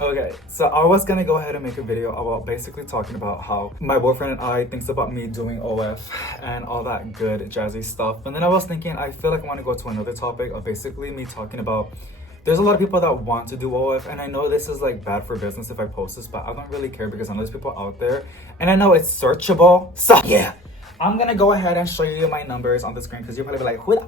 Okay, so I was gonna go ahead and make a video about basically talking about how my boyfriend and I thinks about me doing OF and all that good jazzy stuff. And then I was thinking, I feel like I want to go to another topic of basically me talking about there's a lot of people that want to do OF, and I know this is like bad for business if I post this, but I don't really care because I know there's people out there and I know it's searchable. So yeah, I'm gonna go ahead and show you my numbers on the screen because you'll probably be like, who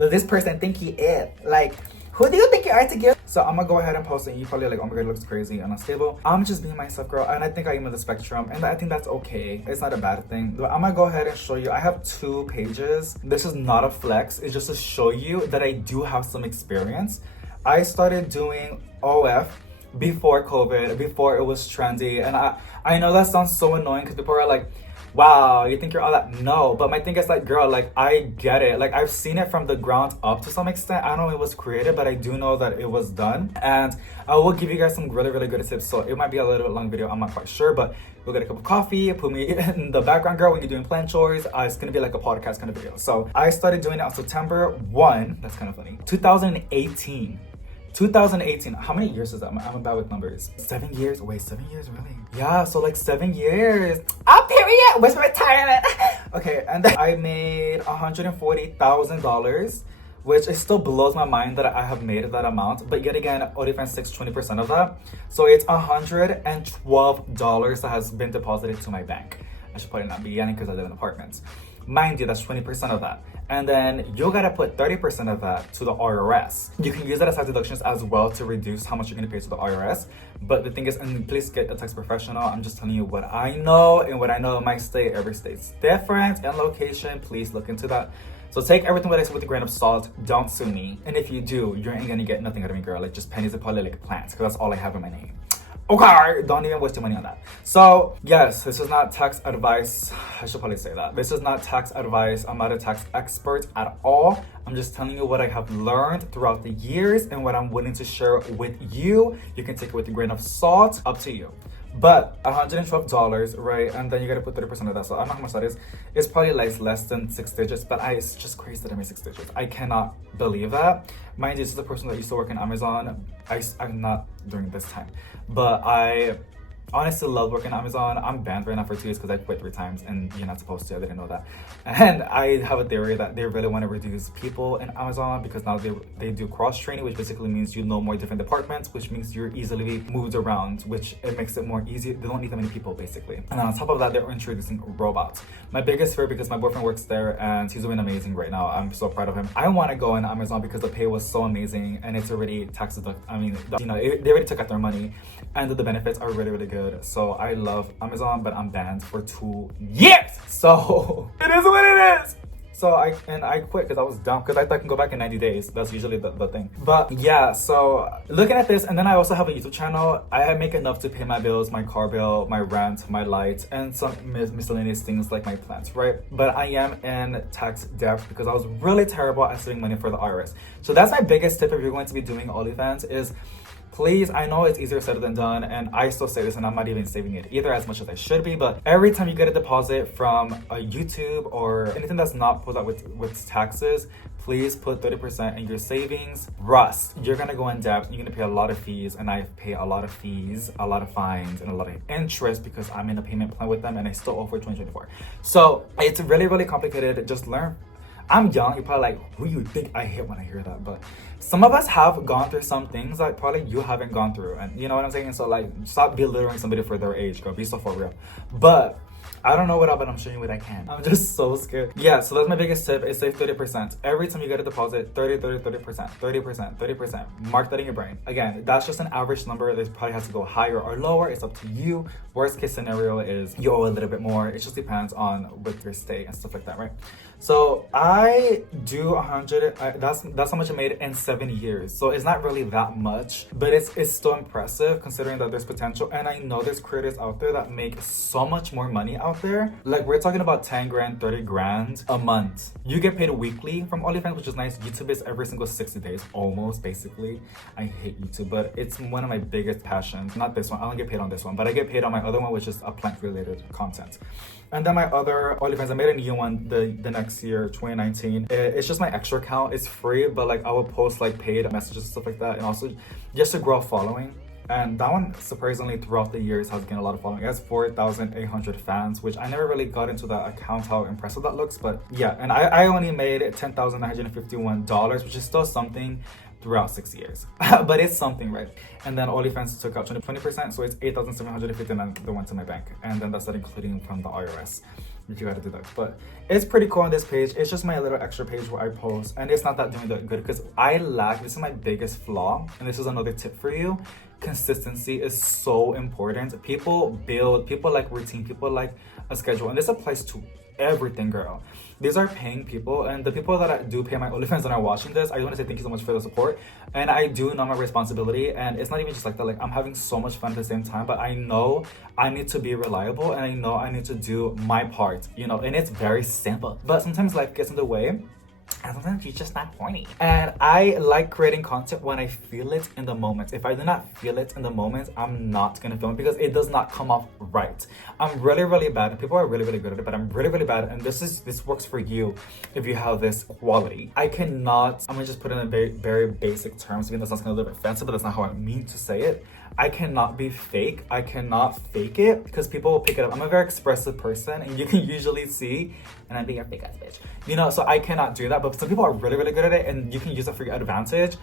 does this person think he is? Like, who do you think you are to give? So I'm gonna go ahead and post it. You probably like, oh my god, it looks crazy and unstable. I'm just being myself, girl, and I think I am in the spectrum, and I think that's okay. It's not a bad thing. But I'm gonna go ahead and show you. I have 2 pages. This is not a flex. It's just to show you that I do have some experience. I started doing OF before COVID, before it was trendy, and I know that sounds so annoying because people are like, wow, you think you're all that? No, but my thing is like, girl, like I get it. Like I've seen it from the ground up to some extent. I don't know if it was created, but I do know that it was done. And I will give you guys some really, really good tips. So it might be a little bit long video. I'm not quite sure, but we'll get a cup of coffee, put me in the background, girl, when you're doing plant chores. It's gonna be like a podcast kind of video. So I started doing it on September 1. That's kind of funny. 2018. 2018. How many years is that? I'm bad with numbers. 7 years? Wait, 7 years? Really? Yeah, so like 7 years. Period. Where's my retirement? Okay, and then I made $140,000, which it still blows my mind that I have made that amount. But yet again, Onlyfans takes 20% of that. So it's $112 that has been deposited to my bank. I should probably not be yelling because I live in apartments. Mind you, that's 20% of that. And then you gotta put 30% of that to the IRS. You can use that as tax deductions as well to reduce how much you're gonna pay to the IRS. But the thing is, and please get a tax professional. I'm just telling you what I know, and what I know in my state. Every state's different, and location. Please look into that. So take everything what I say with a grain of salt. Don't sue me. And if you do, you ain't gonna get nothing out of me, girl. Like just pennies and probably like plants, because that's all I have in my name. Okay, don't even waste your money on that. So yes, this is not tax advice. I should probably say that. This is not tax advice. I'm not a tax expert at all. I'm just telling you what I have learned throughout the years and what I'm willing to share with you. You can take it with a grain of salt, up to you. But $112, right? And then you gotta put 30% of that. So I don't know how much that is. It's probably like less than 6 digits, but it's just crazy that I made 6 digits. I cannot believe that. Mind you, this is a person that used to work in Amazon. I'm not during this time, but I honestly love working at Amazon. I'm banned right now for 2 years because I quit 3 times, and you're not supposed to. I didn't know that. And I have a theory that they really want to reduce people in Amazon because now they do cross training, which basically means you know more different departments, which means you're easily moved around, which it makes it more easy. They don't need that many people basically. And on top of that, they're introducing robots. My biggest fear, because my boyfriend works there and he's doing amazing right now. I'm so proud of him. I want to go in Amazon because the pay was so amazing and it's already tax deducted. I mean, you know, they already took out their money, and the benefits are really, really good. So I love Amazon, but I'm banned for 2 years. So it is what it is. So I quit because I was dumb, because I thought I can go back in 90 days. That's usually the thing. But yeah, so looking at this, and then I also have a YouTube channel. I make enough to pay my bills, my car bill, my rent, my lights, and some miscellaneous things like my plants, right? But I am in tax debt because I was really terrible at saving money for the IRS. So that's my biggest tip if you're going to be doing Onlyfans is, please, I know it's easier said than done, and I still say this, and I'm not even saving it either as much as I should be, but every time you get a deposit from a YouTube or anything that's not put out with taxes, please put 30% in your savings. Rust, you're gonna go in debt, you're gonna pay a lot of fees, and I pay a lot of fees, a lot of fines, and a lot of interest because I'm in a payment plan with them, and I still owe for 2024. So it's really, really complicated. Just learn. I'm young, you're probably like, who you think I hate when I hear that? But some of us have gone through some things that probably you haven't gone through. And you know what I'm saying? So like, stop belittling somebody for their age, girl. Be so for real. But I don't know what up, but I'm showing you what I can. I'm just so scared. Yeah, so that's my biggest tip is save 30%. Every time you get a deposit, 30%. Mark that in your brain. Again, that's just an average number. This probably has to go higher or lower. It's up to you. Worst case scenario is you owe a little bit more. It just depends on with your state and stuff like that, right? So I do 100, that's how much I made in 7 years. So it's not really that much, but it's still impressive considering that there's potential. And I know there's creators out there that make so much more money out there. Like we're talking about 10 grand, 30 grand a month. You get paid weekly from Onlyfans, which is nice. YouTube is every single 60 days, almost basically. I hate YouTube, but it's one of my biggest passions. Not this one, I don't get paid on this one, but I get paid on my other one, which is a plant related content. And then my other Onlyfans, I made a new one the next year, 2019. It's just my extra account. It's free, but like I will post like paid messages and stuff like that, and also just to grow a following. And that one, surprisingly, throughout the years has gained a lot of following. It has 4,800 fans, which I never really got into that account, how impressive that looks. But yeah, and I only made $10,951, which is still something throughout 6 years. But it's something, right? And then Onlyfans took out 20%, so it's 8,759 that went to my bank. And then that's not including from the IRS, which you gotta deduct. But it's pretty cool on this page. It's just my little extra page where I post, and it's not that doing that good because this is my biggest flaw, and this is another tip for you. Consistency is so important. People like routine, people like a schedule, and this applies to everything, girl. These are paying people, and the people that do pay my OnlyFans and are watching this, I want to say thank you so much for the support. And I do know my responsibility, and it's not even just like that. Like, I'm having so much fun at the same time, but I know I need to be reliable, and I know I need to do my part, you know. And it's very simple, but sometimes life gets in the way. And sometimes you're just not horny. And I like creating content when I feel it in the moment. If I do not feel it in the moment, I'm not gonna film it because it does not come off right. I'm really, really bad. And people are really, really good at it, but I'm really, really bad. And this works for you if you have this quality. I'm gonna just put it in very, very basic terms, even though that's gonna be a little bit fancy, but that's not how I mean to say it. I cannot be fake. I cannot fake it because people will pick it up. I'm a very expressive person, and you can usually see, and I'm being a fake ass bitch, you know. So I cannot do that. But some people are really, really good at it, and you can use it for your advantage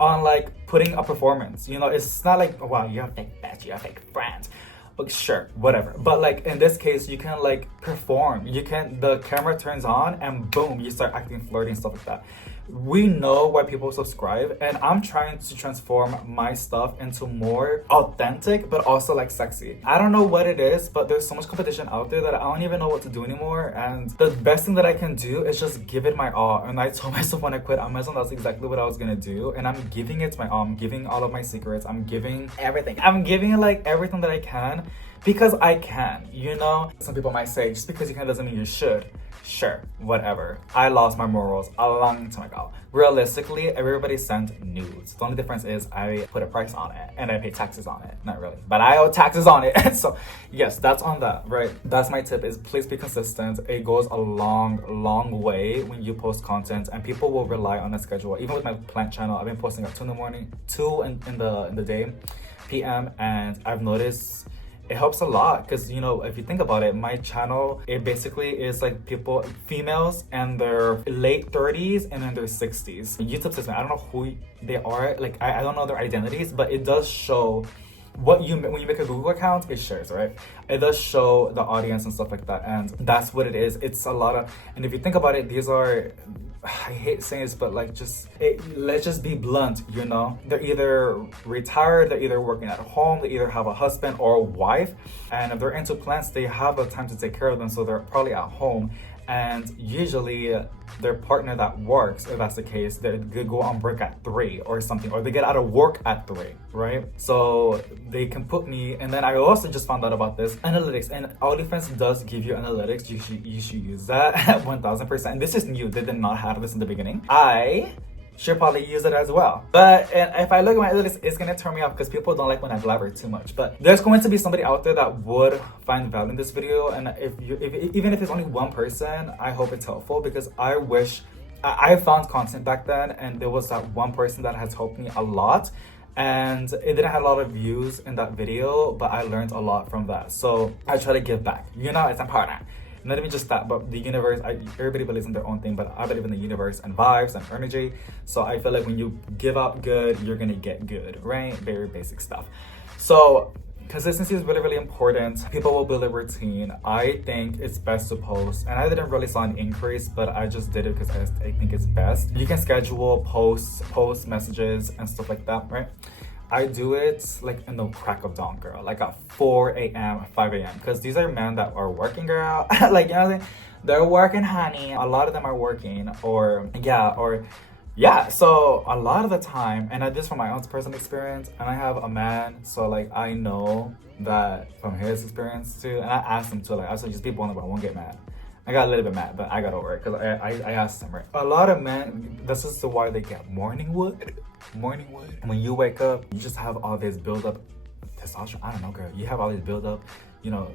on like putting a performance. You know, it's not like, oh, wow, you're a fake bitch, you're a fake friend. Like, sure, whatever. But like in this case, you can like perform. The camera turns on, and boom, you start acting flirty and stuff like that. We know why people subscribe, and I'm trying to transform my stuff into more authentic but also like sexy. I don't know what it is, but there's so much competition out there that I don't even know what to do anymore, and the best thing that I can do is just give it my all. And I told myself when I quit Amazon, that's exactly what I was gonna do, and I'm giving it my all. I'm giving all of my secrets. I'm giving everything. I'm giving like everything that I can because I can, you know. Some people might say just because you can doesn't mean you should. Sure, whatever. I lost my morals a long time ago. Realistically, everybody sent nudes. The only difference is I put a price on it and I pay taxes on it. Not really, but I owe taxes on it. So yes, that's on that, right? That's my tip, is please be consistent. It goes a long way when you post content, and people will rely on a schedule. Even with my plant channel, I've been posting at 2 in the morning, 2 in the day, PM, and I've noticed it helps a lot because, you know, if you think about it, my channel, it basically is like females and their late 30s and in their 60s. YouTube says, I don't know who they are, like I don't know their identities, but it does show when you make a Google account, it shares, right? It does show the audience and stuff like that, and that's what it is. It's a lot of, and if you think about it, these are, I hate saying this, but like let's just be blunt, you know? They're either retired, they're either working at home, they either have a husband or a wife, and if they're into plants, they have the time to take care of them, so they're probably at home. And usually their partner that works, if that's the case, they go on break at 3 or something, or they get out of work at 3, right? So they can put me, and then I also just found out about this analytics, and Onlyfans does give you analytics. You should use that 1000%. And this is new. They did not have this in the beginning. I should probably use it as well. But if I look at my analytics, it's gonna turn me off because people don't like when I blabber too much. But there's going to be somebody out there that would find value in this video, and even if it's only one person, I hope it's helpful, because I found content back then, and there was that one person that has helped me a lot, and it didn't have a lot of views in that video, but I learned a lot from that. So I try to give back. You know, it's important. Not even just that, but the universe. Everybody believes in their own thing, but I believe in the universe and vibes and energy. So I feel like when you give out good, you're gonna get good, right? Very basic stuff. So consistency is really, really important. People will build a routine. I think it's best to post, and I didn't really saw an increase, but I just did it because I think it's best. You can schedule post messages and stuff like that, right? I do it like in the crack of dawn, girl, like at 4 a.m., 5 a.m. Because these are men that are working, girl. Like, you know what I'm saying? They're working, honey. A lot of them are working, yeah. So a lot of the time, and I did this from my own personal experience, and I have a man, so like I know that from his experience too, and I asked him to, like, I said, just be blunt about it, I won't get mad. I got a little bit mad, but I got over it because I asked him, right? A lot of men, this is why they get morning wood. When you wake up, you just have all this build up testosterone. I don't know, girl. You have all this build up,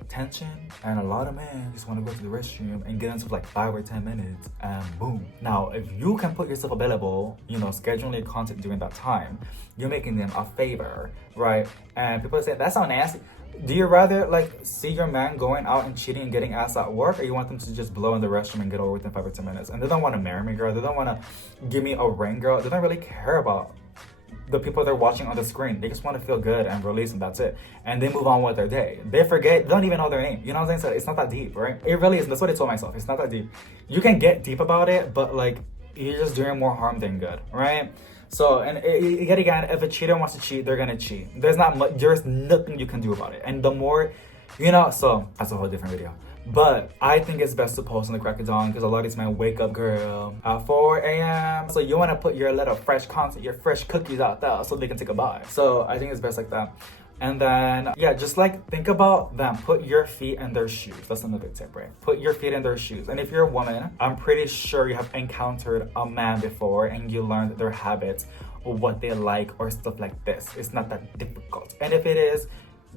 tension, and a lot of men just want to go to the restroom and get into like 5 or 10 minutes, and boom. Now, if you can put yourself available, scheduling your content during that time, you're making them a favor, right? And people say that's so nasty. Do you rather like see your man going out and cheating and getting ass at work, or you want them to just blow in the restroom and get over within 5 or 10 minutes? And they don't want to marry me, girl. They don't want to give me a ring, girl. They don't really care about the people they're watching on the screen. They just want to feel good and release, and that's it. And they move on with their day. They forget, they don't even know their name. You know what I'm saying? So it's not that deep, right? It really isn't. That's what I told myself. It's not that deep. You can get deep about it, but like you're just doing more harm than good, right? So, and yet again, if a cheater wants to cheat, they're gonna cheat. There's nothing you can do about it. And the more, so that's a whole different video. But I think it's best to post on the crack of dawn, because a lot of these men wake up, girl, at 4 a.m. So you want to put your little fresh content, your fresh cookies out there so they can take a bite. So I think it's best like that. And then, yeah, just like think about them. Put your feet in their shoes. That's another tip, right? Put your feet in their shoes. And if you're a woman, I'm pretty sure you have encountered a man before and you learned their habits or what they like or stuff like this. It's not that difficult. And if it is,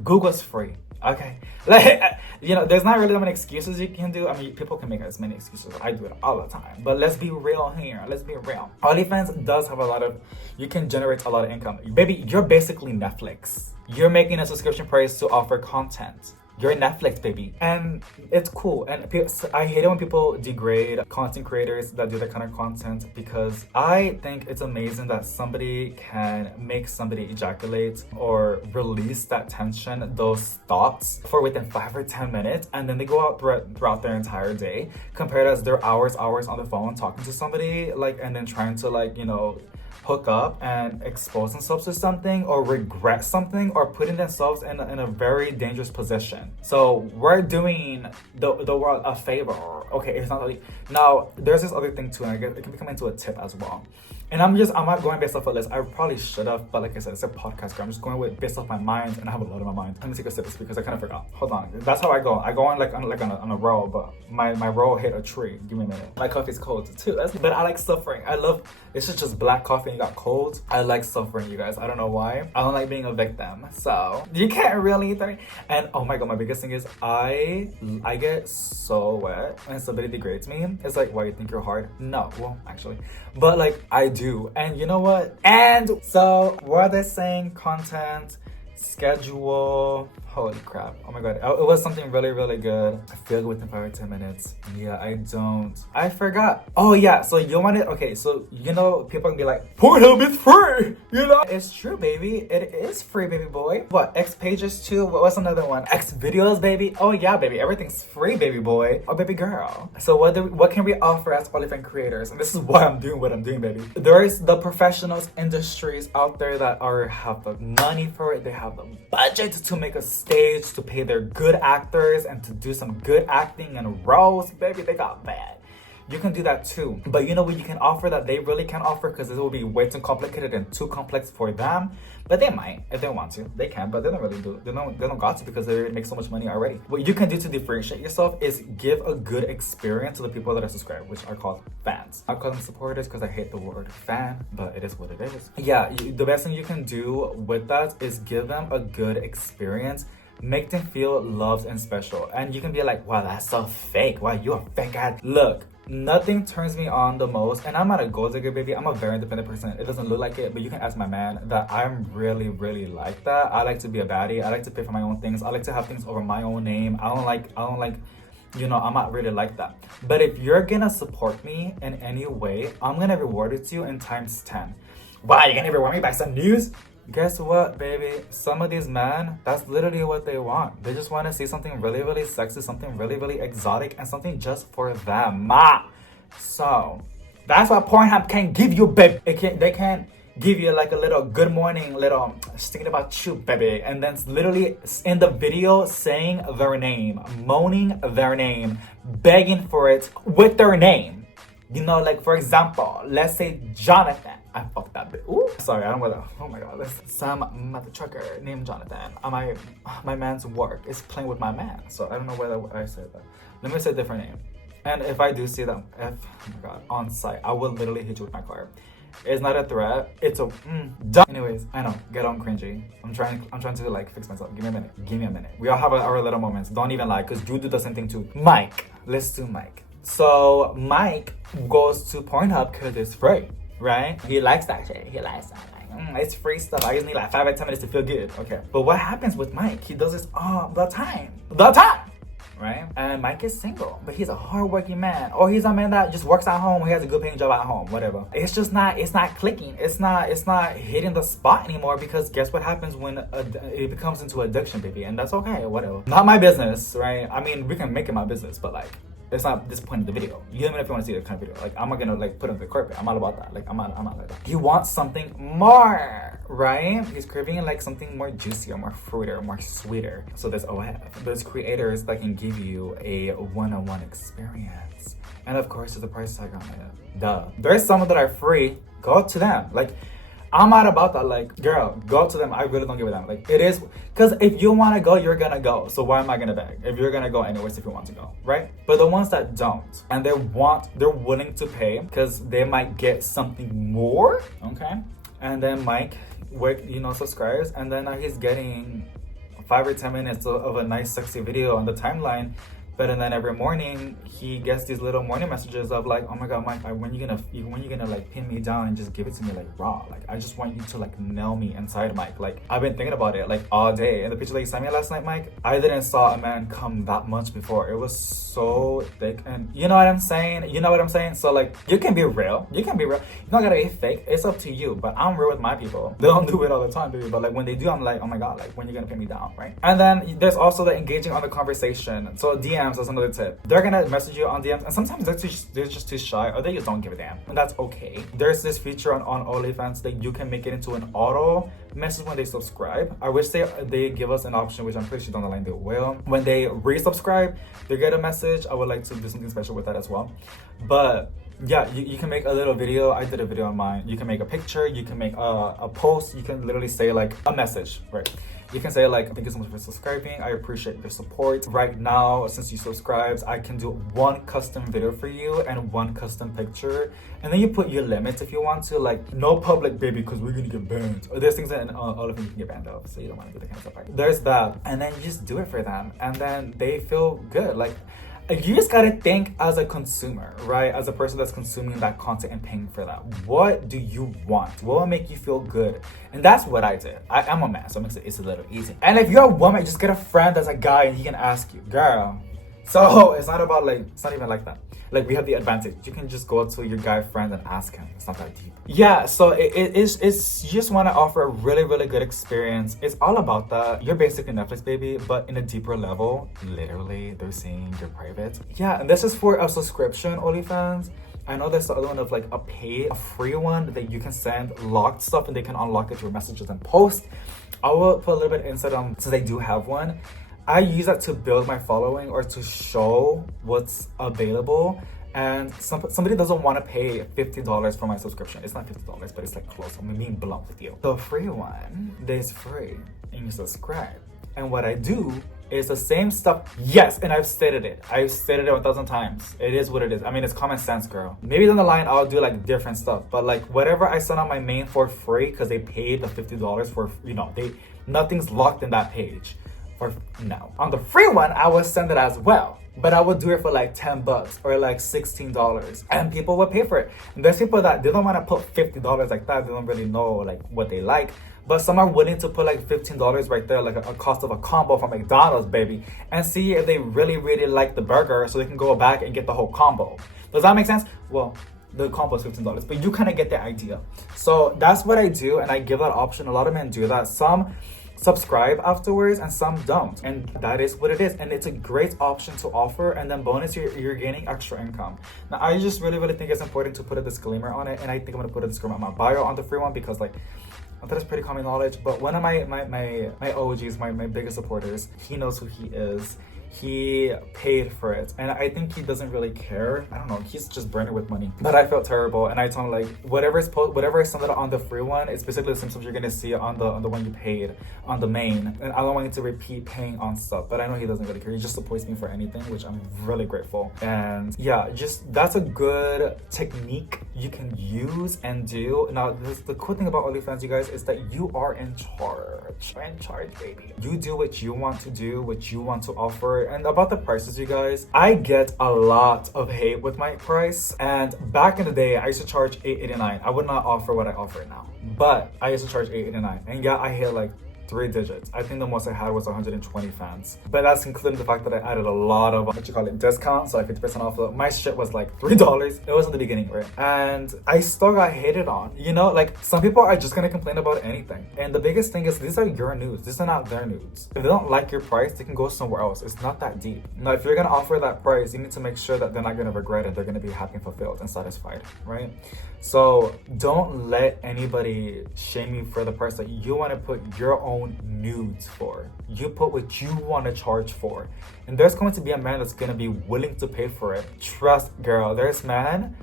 Google's free. Okay, like there's not really that many excuses you can do. I mean, people can make as many excuses. I do it all the time. But let's be real here. Let's be real. Onlyfans does have you can generate a lot of income. Baby, you're basically Netflix. You're making a subscription price to offer content. You're Netflix, baby. And it's cool. And I hate it when people degrade content creators that do that kind of content, because I think it's amazing that somebody can make somebody ejaculate or release that tension, those thoughts, for within 5 or 10 minutes, and then they go out throughout their entire day, compared as their hours on the phone talking to somebody, and then trying to hook up and expose themselves to something or regret something or putting themselves in a very dangerous position. So we're doing the world a favor. Okay, it's not really. Now there's this other thing too, and I guess it can become into a tip as well. And I'm not going based off a list. I probably should have, but like I said, it's a podcast. I'm just going based off my mind, and I have a lot in my mind. Let me take a sip of this because I kind of forgot. Hold on. That's how I go. I go on on a roll, but my roll hit a tree. Give me a minute. My coffee's cold too. But I like suffering. It's just black coffee and you got cold. I like suffering, you guys. I don't know why. I don't like being a victim. So you can't really and oh my god, my biggest thing is I get so wet when somebody degrades me. It's like, why, you think you're hard? No, well, actually. But I do. And you know what? And so what are they saying? Content, schedule. Holy crap. Oh my god. It was something really, really good. I feel good within 5 or 10 minutes. Yeah, I forgot. Oh yeah, so you want it. Okay, so people can be like, Pornhub is free. It's true, baby. It is free, baby boy. What, X pages too? What's another one? X videos, baby. Oh yeah, baby. Everything's free, baby boy. Oh, baby girl. So what can we offer as Onlyfans creators? And this is why I'm doing what I'm doing, baby. There's the professionals industries out there that have the money for it. They have the budget to make a stage, to pay their good actors and to do some good acting and roles. Baby, they got bad. You can do that too. But you know what you can offer that they really can't offer, because it will be way too complicated and too complex for them. But they might, if they want to. They can, but they don't really do. They don't got to, because they make so much money already. What you can do to differentiate yourself is give a good experience to the people that are subscribed, which are called fans. I call them supporters because I hate the word fan, but it is what it is. Yeah, the best thing you can do with that is give them a good experience. Make them feel loved and special. And you can be like, wow, that's so fake. Wow, you a fake guy. Look, nothing turns me on the most, and I'm not a gold digger, baby. I'm a very independent person. It doesn't look like it, but you can ask my man that I'm really, really like that. I like to be a baddie. I like to pay for my own things. I like to have things over my own name. I don't like, I'm not really like that. But if you're gonna support me in any way, I'm gonna reward it to you in times 10. Wow, you're gonna reward me by some news? Guess what, baby? Some of these men, that's literally what they want. They just want to see something really, really sexy, something really, really exotic, and something just for them. So, that's what Pornhub can give you, baby. They can't give you like a little good morning, little thinking about you, baby. And then literally in the video saying their name, moaning their name, begging for it with their name. For example, let's say Jonathan. I fucked that bit. Ooh. Sorry, I don't want to. Oh my god. Some mother trucker named Jonathan. My man's work is playing with my man. So I don't know whether I said that. Let me say a different name. And if I do see them, oh my god, on site, I will literally hit you with my car. It's not a threat. It's a dumb. Anyways, I know, get on cringy. I'm trying to like fix myself. Give me a minute. Give me a minute. We all have our little moments. Don't even lie, because Drew do the same thing too. Mike. Let's do Mike. So Mike goes to Pornhub because it's free, right? He likes that shit. He likes that. Like, it's free stuff. I just need like 5 or 10 minutes to feel good. Okay. But what happens with Mike? He does this all the time. Right? And Mike is single, but he's a hardworking man, or he's a man that just works at home. He has a good paying job at home, whatever. It's not clicking. It's not hitting the spot anymore, because guess what happens when it becomes into addiction, baby? And that's okay, whatever. Not my business, right? I mean, we can make it my business, but like, it's not this point in the video. You let me know if you want to see that kind of video. Like, I'm not gonna like put it on the carpet. I'm all about that. Like, I'm not like that. He wants something more, right? He's craving like something more juicier, more fruitier, more sweeter. So there's there's creators that can give you a one-on-one experience. And of course, there's a price tag on it. Duh. There's some that are free. Go to them. Like, I'm not about that. Like, girl, go to them. I really don't give a damn. Like, it is, because if you want to go, you're gonna go. So why am I gonna beg? If you're gonna go anyways, if you want to go, right? But the ones that don't, and they're willing to pay because they might get something more, okay? And then Mike, subscribes, and then now he's getting 5 or 10 minutes of a nice, sexy video on the timeline. But then every morning he gets these little morning messages of like, oh my god, Mike, when you gonna like pin me down and just give it to me like raw? Like, I just want you to like nail me inside, Mike. Like, I've been thinking about it like all day. And the picture that you sent me last night, Mike, I didn't saw a man come that much before. It was so thick, and you know what I'm saying? So like, you can be real. You don't gotta be fake. It's up to you. But I'm real with my people. They don't do it all the time, baby. But like, when they do, I'm like, oh my god, like, when you gonna pin me down, right? And then there's also the engaging on the conversation. So DMs is another tip. They're gonna message you on DMs, and sometimes they're just too shy, or they just don't give a damn, and that's okay. There's this feature on Onlyfans that you can make it into an auto message when they subscribe. I wish they give us an option, which I'm pretty sure down the line they will. When they resubscribe, they get a message. I would like to do something special with that as well. But yeah, you can make a little video. I did a video on mine. You can make a picture, you can make a post, you can literally say like a message, right? You can say like, thank you so much for subscribing. I appreciate your support. Right now, since you subscribed, I can do one custom video for you and one custom picture. And then you put your limits if you want to, like, no public, baby, because we're gonna get banned. Or there's things that all of them you can get banned of, so you don't want to do that kind of stuff. Right? There's that. And then you just do it for them. And then they feel good. Like, you just gotta think as a consumer, right? As a person that's consuming that content and paying for that. What do you want? What will make you feel good? And that's what I did. I'm a man, so it makes it's a little easy. And if you're a woman, just get a friend that's a guy and he can ask you, girl. So it's not about like, it's not even like that. Like, we have the advantage. You can just go to your guy friend and ask him. It's not that deep. Yeah, so it's you just want to offer a really, really good experience. It's all about that. You're basically Netflix, baby, but in a deeper level. Literally, they're seeing your private. Yeah, and this is for a subscription, OnlyFans. I know there's the other one of like a free one that you can send locked stuff and they can unlock it through messages and posts. I will put a little bit insight on, since I do have one. I use that to build my following or to show what's available. And somebody doesn't want to pay $50 for my subscription. It's not $50, but it's like close. I'm being blunt with you. The free one, there's free, and you subscribe. And what I do is the same stuff. Yes, and I've stated it. I've stated it 1,000 times. It is what it is. I mean, it's common sense, girl. Maybe down the line, I'll do like different stuff. But like, whatever I send on my main for free, because they paid the $50 for, nothing's locked in that page. Or no. On the free one, I would send it as well. But I would do it for like $10 or like $16. And people would pay for it. And there's people that they don't want to put $50 like that. They don't really know like what they like. But some are willing to put like $15 right there, like a cost of a combo from McDonald's, baby. And see if they really, really like the burger so they can go back and get the whole combo. Does that make sense? Well, the combo is $15, but you kind of get the idea. So that's what I do, and I give that option. A lot of men do that. Some subscribe afterwards and some don't, and that is what it is. And it's a great option to offer, and then bonus, you're gaining extra income. Now I just really think it's important to put a disclaimer on it, and I think I'm gonna put a disclaimer on my bio on the free one, because like, I thought it's pretty common knowledge. But one of my OGs, my biggest supporters, he knows who he is. he paid for it, and I think he doesn't really care. I don't know, he's just burning with money. But I felt terrible, and I told him like, whatever I sent it on the free one, it's basically the same stuff you're gonna see on the one you paid on the main, and I don't want you to repeat paying on stuff. But I know he doesn't really care. He just supports me for anything, which I'm really grateful. And yeah, just that's a good technique you can use and do. Now, the cool thing about OnlyFans, you guys, is that you are in charge. You're in charge, baby. You do what you want to do, what you want to offer. And about the prices, you guys, I get a lot of hate with my price. And back in the day, I used to charge $8.89. I would not offer what I offer now, but I used to charge $8.89. And yeah, I hit like 3 digits. I think the most I had was 120 fans. But that's including the fact that I added a lot of, discounts, so like 50% off. My shit was like $3. It was in the beginning, right? And I still got hated on. You know, like some people are just gonna complain about anything. And the biggest thing is these are your nudes. These are not their nudes. If they don't like your price, they can go somewhere else. It's not that deep. Now, if you're gonna offer that price, you need to make sure that they're not gonna regret it. They're gonna be happy and fulfilled and satisfied, right? So don't let anybody shame you for the price that you want to put your own nudes for. You put what you want to charge for. And there's going to be a man that's going to be willing to pay for it. Trust, girl. There's man,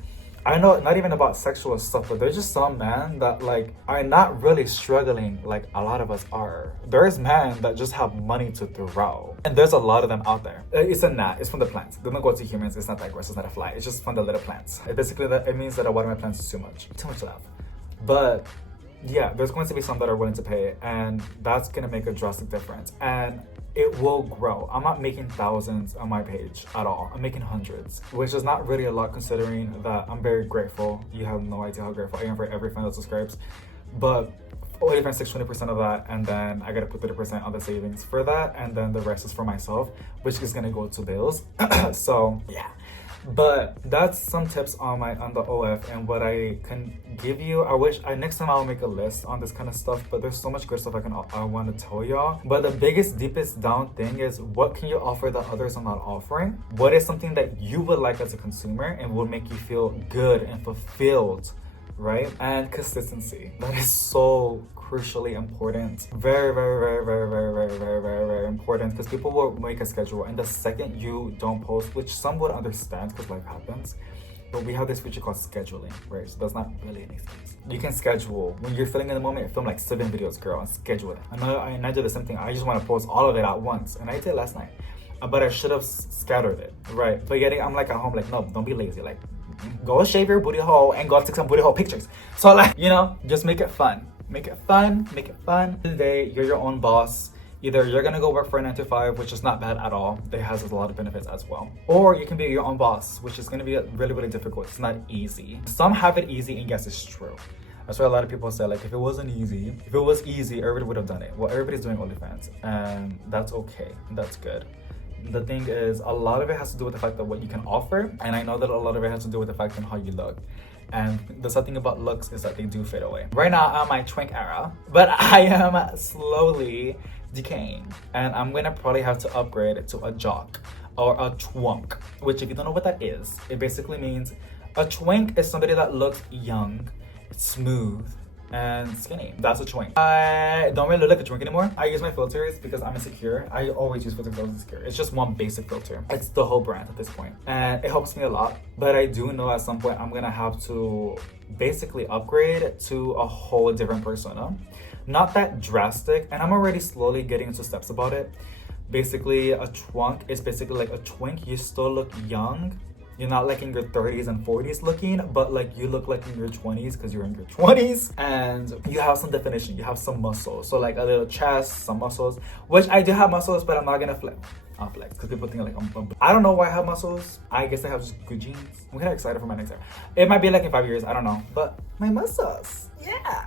I know, not even about sexual stuff, but there's just some men that like are not really struggling like a lot of us are. There's men that just have money to throw. And there's a lot of them out there. It's a gnat. It's from the plants. They don't go to humans. It's not that gross. It's not a fly. It's just from the little plants. It means that I water my plants is too much. Too much love. But yeah, there's going to be some that are willing to pay, and that's going to make a drastic difference. And it will grow. I'm not making thousands on my page at all. I'm making hundreds, which is not really a lot considering that I'm very grateful. You have no idea how grateful I am for every fan that subscribes. But OnlyFans takes 20% of that, and then I gotta put 30% on the savings for that, and then the rest is for myself, which is gonna go to bills. So yeah. But that's some tips on the OF and what I can give you. Next time I'll make a list on this kind of stuff, but there's so much good stuff I want to tell y'all. But the biggest, deepest down thing is, what can you offer that others are not offering? What is something that you would like as a consumer and will make you feel good and fulfilled, right? And consistency. That is so crucially important. Very, very, very, very, very, very, very, very, very important, because people will make a schedule, and the second you don't post, which some would understand because life happens, but we have this feature called scheduling, right? So that's not really an excuse. You can schedule. When you're feeling in the moment, film like 7 videos, girl, and schedule it. I do the same thing. I just want to post all of it at once, and I did last night, but I should have scattered it, right? But yet I'm like at home, like, no, don't be lazy. Like, go shave your booty hole and go take some booty hole pictures. So like, you know, just make it fun. Make it fun, make it fun. Today, you're your own boss. Either you're gonna go work for a 9 to 5, which is not bad at all. It has a lot of benefits as well. Or you can be your own boss, which is gonna be really, really difficult. It's not easy. Some have it easy, and yes, it's true. That's why a lot of people say, like, if it was easy, everybody would have done it. Well, everybody's doing OnlyFans, and that's okay. That's good. The thing is, a lot of it has to do with the fact that what you can offer, and I know that a lot of it has to do with the fact on how you look. And the sad thing about looks is that they do fade away. Right now, I'm my twink era, but I am slowly decaying, and I'm gonna probably have to upgrade to a jock or a twunk, which, if you don't know what that is, it basically means a twink is somebody that looks young, smooth, and skinny. That's a twink. I don't really look like a twink anymore. I use my filters because I'm insecure. I always use filters because I'm insecure. It's just one basic filter. It's the whole brand at this point, and it helps me a lot. But I do know at some point I'm gonna have to basically upgrade to a whole different persona. Not that drastic, and I'm already slowly getting into steps about it. Basically, a twunk is basically like a twink. You still look young. You're not like in your 30s and 40s looking, but like you look like in your 20s because you're in your 20s, and you have some definition, you have some muscles. So like a little chest, some muscles, which I do have muscles, but I'm not gonna flex. I'll flex because people think like I don't know why I have muscles. I guess I have just good genes. I'm kind of excited for my next hair. It might be like in 5 years, I don't know, but my muscles, yeah.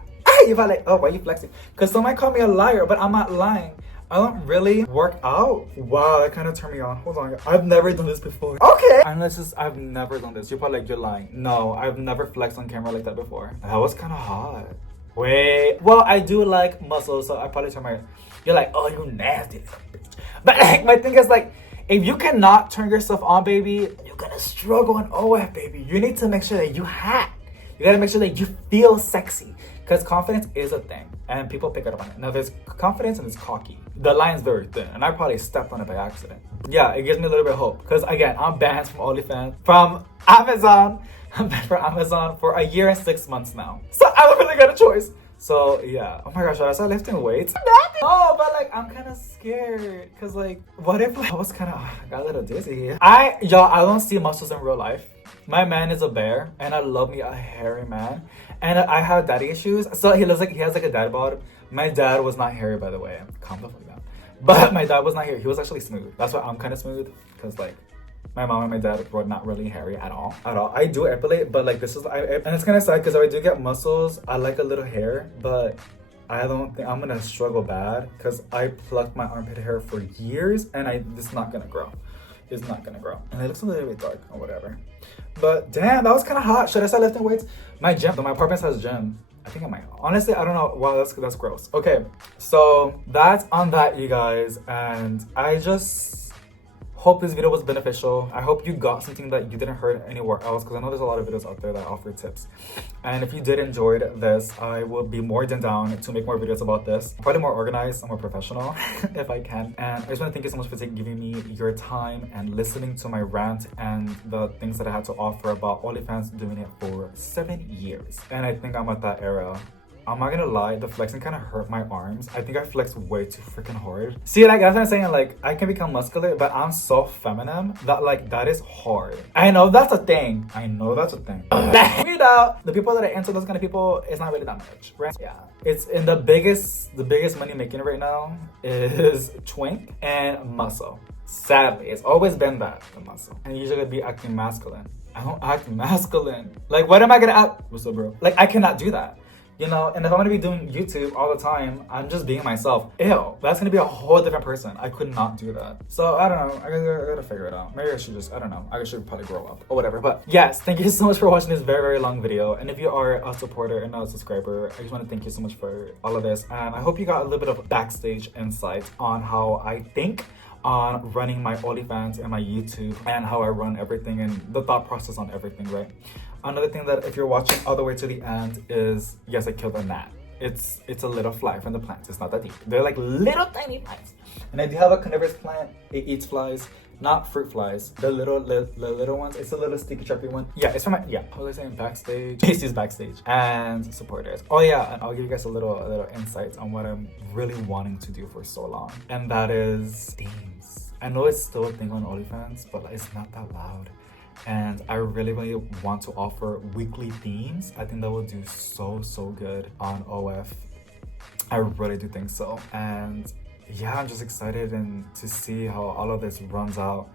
If I like, oh, why are you flexing? Because some might call me a liar, but I'm not lying. I don't really work out. Wow, that kind of turned me on. Hold on, I've never done this before. Okay. I've never done this. You're probably like, you're lying. No, I've never flexed on camera like that before. That was kind of hot. Wait, well, I do like muscles, so I probably turn my, you're like, oh, you nasty little bitch. But like, my thing is like, if you cannot turn yourself on, baby, you're gonna struggle in OF, baby. You need to make sure that you hot. You gotta make sure that you feel sexy, because confidence is a thing. and people pick it up on it. Now there's confidence and there's cocky. The line's very thin, and I probably stepped on it by accident. Yeah, it gives me a little bit of hope, because again, I'm banned from Onlyfans, from Amazon. I'm banned from Amazon for a year and 6 months now. So I don't really got a choice. So yeah, oh my gosh, should I start lifting weights? Oh, but like I'm kind of scared, because like what if like, I got a little dizzy. Y'all, I don't see muscles in real life. My man is a bear, and I love me a hairy man, and I have daddy issues. So he looks like he has like a dad bod. My dad was not hairy, by the way. Calm the fuck down. But my dad was not hairy. He was actually smooth. That's why I'm kind of smooth, because like my mom and my dad were not really hairy at all. I do epilate, but like this is, and it's kind of sad because if I do get muscles, I like a little hair, but I don't think I'm gonna struggle bad, because I plucked my armpit hair for years, and it's not gonna grow. It's not gonna grow, and it looks a little bit dark or whatever. But damn, that was kind of hot. Should I start lifting weights? My apartment has a gym. I think I might. Honestly, I don't know. Wow, that's gross. Okay, so that's on that, you guys, and I just hope this video was beneficial. I hope you got something that you didn't hear anywhere else, because I know there's a lot of videos out there that offer tips. And if you did enjoy this, I will be more than down to make more videos about this. Probably more organized and more professional if I can. And I just want to thank you so much for giving me your time and listening to my rant and the things that I had to offer about OnlyFans, doing it for 7 years. And I think I'm at that era. I'm not gonna lie, the flexing kind of hurt my arms. I think I flexed way too freaking hard. See, like, that's what I'm saying, like, I can become muscular, but I'm so feminine that, like, that is hard. I know that's a thing. You know, the people that are into those kind of people, it's not really that much, right? Yeah. It's in the biggest money making right now is twink and muscle. Sadly, it's always been that, the muscle. And usually gonna be acting masculine. I don't act masculine. Like, what am I gonna act? What's up, bro? Like, I cannot do that. You know, and if I'm gonna be doing YouTube all the time, I'm just being myself. Ew, that's gonna be a whole different person. I could not do that. So I don't know, I gotta figure it out. Maybe I should just, I don't know, I should probably grow up or whatever. But yes, thank you so much for watching this very, very long video. And if you are a supporter and not a subscriber, I just wanna thank you so much for all of this. And I hope you got a little bit of backstage insight on how I think on running my OnlyFans and my YouTube, and how I run everything and the thought process on everything, right? Another thing that if you're watching all the way to the end is, yes, I killed a gnat. It's a little fly from the plants. It's not that deep. They're like little tiny plants. And I do have a carnivorous plant. It eats flies, not fruit flies. The little ones. It's a little sticky trappy one. Yeah, it's from my, yeah. What was I saying? Backstage. Casey's backstage. And supporters. Oh yeah, and I'll give you guys a little insights on what I'm really wanting to do for so long. And that is themes. I know it's still a thing on OnlyFans, but it's not that loud. And I really want to offer weekly themes. I think that will do so good on OF. I really do think so. And yeah, I'm just excited and to see how all of this runs out.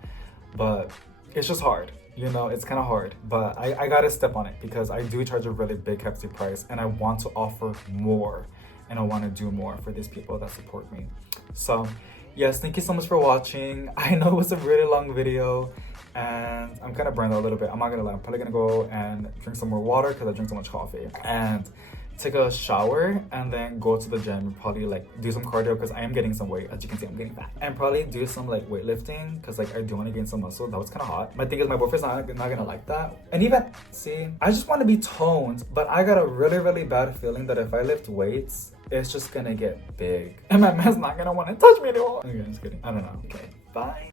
But it's just hard, you know, it's kind of hard. But I gotta step on it, because I do charge a really big hefty price, and I want to offer more, and I want to do more for these people that support me. So yes, thank you so much for watching. I know it was a really long video, and I'm kind of burned out a little bit. I'm not gonna lie, I'm probably gonna go and drink some more water, because I drink so much coffee, and take a shower, and then go to the gym and probably like do some cardio, because I am getting some weight. As you can see, I'm getting fat. And probably do some like weightlifting, because like I do want to gain some muscle. That was kind of hot. My thing is, my boyfriend's not gonna like that. And even, see, I just want to be toned, but I got a really bad feeling that if I lift weights, it's just gonna get big, and my man's not gonna want to touch me anymore. Okay, just kidding. I don't know. Okay, bye.